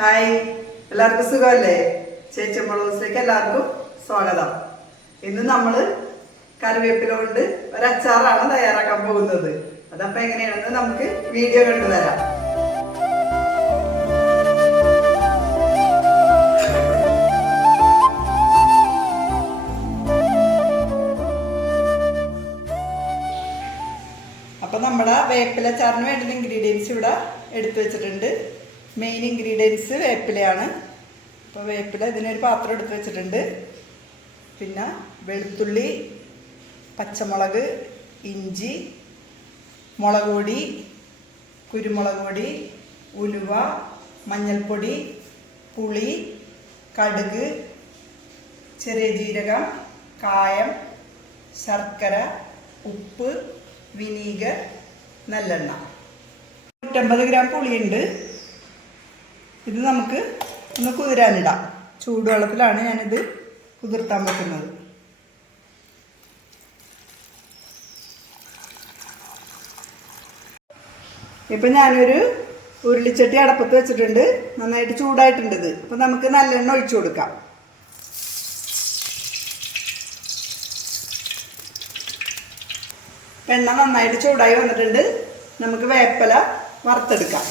Hi, എല്ലാവർക്കും സുഖമല്ലേ? ചേച്ചമ്മ ഹൗസിലേക്ക് എല്ലാവർക്കും സ്വാഗതം. ഇന്ന് നമ്മള് കറിവേപ്പില കൊണ്ട് ഒരു അച്ചാറാണ് തയ്യാറാക്കാൻ പോകുന്നത്. അതപ്പോ എങ്ങനെയാണെന്ന് നമുക്ക് വീഡിയോ കണ്ടുതരാം. അപ്പൊ നമ്മുടെ വേപ്പില അച്ചാറിന് വേണ്ടുന്ന ഇൻഗ്രീഡിയൻസ് ഇവിടെ എടുത്തു വെച്ചിട്ടുണ്ട്. മെയിൻ ഇൻഗ്രീഡിയൻസ് വേപ്പിലയാണ്. അപ്പോൾ വേപ്പില ഇതിനൊരു പാത്രം എടുത്ത് വെച്ചിട്ടുണ്ട്. പിന്നെ വെളുത്തുള്ളി, പച്ചമുളക്, ഇഞ്ചി, മുളക് പൊടി, കുരുമുളക് പൊടി, ഉലുവ, മഞ്ഞൾപ്പൊടി, പുളി, കടുക്, ചെറിയ ജീരകം, കായം, ശർക്കര, ഉപ്പ്, വിനീഗർ, നല്ലെണ്ണ. 150 ഗ്രാം പുളിയുണ്ട്. ഇത് നമുക്ക് ഒന്ന് കുതിരാനിടാം. ചൂടുവെള്ളത്തിലാണ് ഞാനിത് കുതിർത്താൻ വെക്കുന്നത്. ഇപ്പം ഞാനൊരു ഉരുളിച്ചട്ടി അടപ്പത്ത് വെച്ചിട്ടുണ്ട്. നന്നായിട്ട് ചൂടായിട്ടുണ്ട് ഇത്. അപ്പം നമുക്ക് നല്ലെണ്ണ ഒഴിച്ചു കൊടുക്കാം. എണ്ണ നന്നായിട്ട് ചൂടായി വന്നിട്ടുണ്ട്. നമുക്ക് വേപ്പില വറുത്തെടുക്കാം.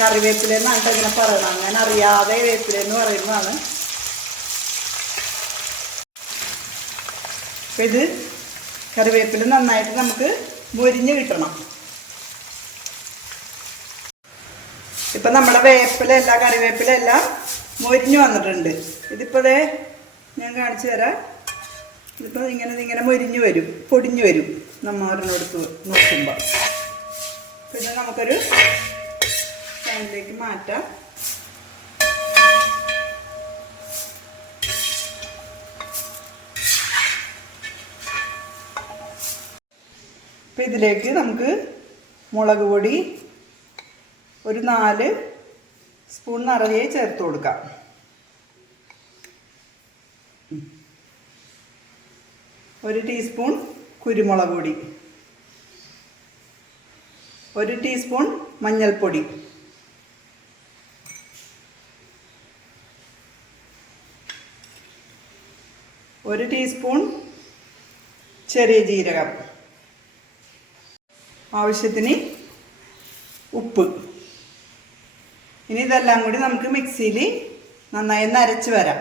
കറിവേപ്പില എന്നാണ് ഇങ്ങനെ പറയണം. അങ്ങനെ അറിയാതെ വേപ്പില എന്ന് പറയുന്നതാണ്. അപ്പം ഇത് കറിവേപ്പില നന്നായിട്ട് നമുക്ക് മൊരിഞ്ഞ് കിട്ടണം. ഇപ്പം നമ്മുടെ വേപ്പില എല്ലാം കറിവേപ്പില എല്ലാം മൊരിഞ്ഞ് വന്നിട്ടുണ്ട്. ഇതിപ്പോൾ ദേ ഞാൻ കാണിച്ചു തരാം. ഇതിപ്പോൾ ഇങ്ങനെ മൊരിഞ്ഞ് വരും, പൊടിഞ്ഞു വരും നമ്മൾ ഒരെണ്ണെടുത്ത് നോക്കുമ്പോൾ. പിന്നെ നമുക്കൊരു പാനിലേക്ക് മാറ്റാം. അപ്പം ഇതിലേക്ക് നമുക്ക് മുളക് പൊടി ഒരു 4 സ്പൂൺ നിറയെ ചേർത്ത് കൊടുക്കാം. ഒരു ടീസ്പൂൺ കുരുമുളക് പൊടി, 1 ടീസ്പൂൺ മഞ്ഞൾപ്പൊടി, 1 ടീസ്പൂൺ ചെറിയ ജീരകം, ആവശ്യത്തിന് ഉപ്പ്. ഇനി ഇതെല്ലാം കൂടി നമുക്ക് മിക്സിയിൽ നന്നായി അരച്ച് വരാം.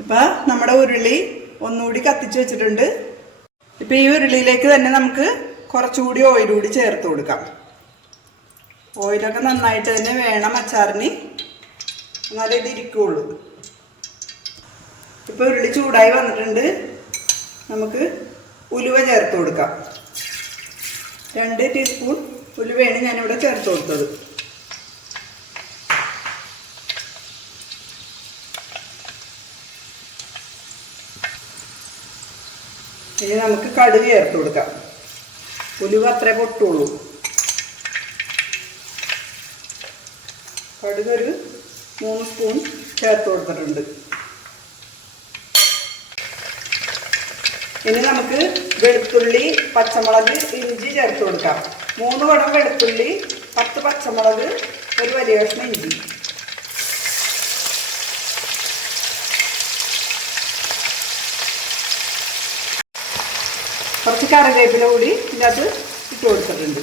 ഇപ്പം നമ്മുടെ ഉരുളി ഒന്നുകൂടി കത്തിച്ച് വെച്ചിട്ടുണ്ട്. ഇപ്പം ഈ ഉരുളിയിലേക്ക് തന്നെ നമുക്ക് കുറച്ചുകൂടി ഓയിൽ കൂടി ചേർത്ത് കൊടുക്കാം. ഓയിലൊക്കെ നന്നായിട്ട് തന്നെ വേണം അച്ചാറിന്, എന്നാലേ ഇത് ഇരിക്കുകയുള്ളൂ. ഇപ്പോൾ ഉരുളി ചൂടായി വന്നിട്ടുണ്ട്. നമുക്ക് ഉലുവ ചേർത്ത് കൊടുക്കാം. 2 ടീസ്പൂൺ ഉലുവയാണ് ഞാനിവിടെ ചേർത്ത് കൊടുത്തത്. ഇനി നമുക്ക് കടുക് ചേർത്ത് കൊടുക്കാം. ഉലുവ അത്രേ പൊട്ടുള്ളൂ. കടുക് ഒരു 3 സ്പൂൺ ചേർത്ത് കൊടുത്തിട്ടുണ്ട്. ഇനി നമുക്ക് വെളുത്തുള്ളി, പച്ചമുളക്, ഇഞ്ചി ചേർത്ത് കൊടുക്കാം. 3 കുടം വെളുത്തുള്ളി, 10 പച്ചമുളക്, ഒരു വലിയ കഷ്ണം ഇഞ്ചി. കുറച്ച് കറിവേപ്പില കൂടി ഇതിനകത്ത് ഇട്ട് കൊടുത്തിട്ടുണ്ട്.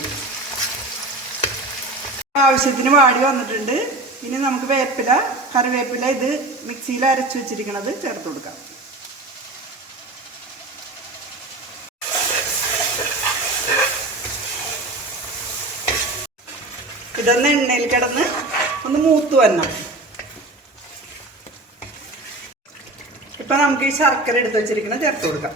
ആവശ്യത്തിന് വാടി വന്നിട്ടുണ്ട്. ഇനി നമുക്ക് കറിവേപ്പില ഇത് മിക്സിയിൽ അരച്ച് വെച്ചിരിക്കുന്നത് ചേർത്ത് കൊടുക്കാം. ഇതൊന്ന് എണ്ണയിൽ കിടന്ന് ഒന്ന് മൂത്ത് വരണം. ഇപ്പം നമുക്ക് ഈ ശർക്കര എടുത്ത് വെച്ചിരിക്കുന്നത് ചേർത്ത് കൊടുക്കാം.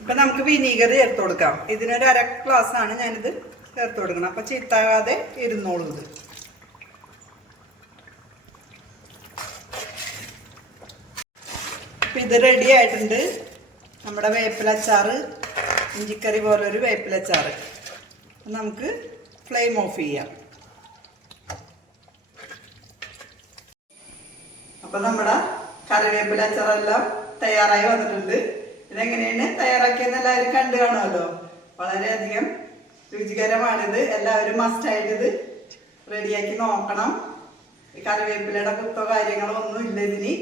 ഇപ്പം നമുക്ക് വിനീഗർ ചേർത്ത് കൊടുക്കാം. ഇതിനൊരു 1/2 ഗ്ലാസ്സാണ് ഞാനിത് ചേർത്ത് കൊടുക്കണം. അപ്പം ചീത്താകാതെ ഇരുന്നോളൂ ഇത്. അപ്പം ഇത് റെഡി ആയിട്ടുണ്ട്. നമ്മുടെ വേപ്പില അച്ചാറ്, ഇഞ്ചിക്കറി പോലൊരു വേപ്പില അച്ചാറ്. നമുക്ക് ഫ്ലെയിം ഓഫ് ചെയ്യാം. അപ്പൊ നമ്മുടെ കറിവേപ്പില അച്ചാറെല്ലാം തയ്യാറായി വന്നിട്ടുണ്ട്. ഇതെങ്ങനെയാണ് തയ്യാറാക്കിയെന്ന് എല്ലാവരും കണ്ടു കാണുമല്ലോ. വളരെയധികം രുചികരമാണിത്. എല്ലാവരും മസ്റ്റായിട്ട് ഇത് റെഡിയാക്കി നോക്കണം. ഈ കറിവേപ്പിലയുടെ കുത്തോ കാര്യങ്ങളോ ഒന്നും ഇല്ല ഇതിന്.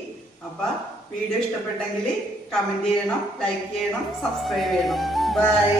അപ്പൊ വീഡിയോ ഇഷ്ടപ്പെട്ടെങ്കിൽ കമന്റ് ചെയ്യണം, ലൈക്ക് ചെയ്യണം, സബ്സ്ക്രൈബ് ചെയ്യണം. ബൈ.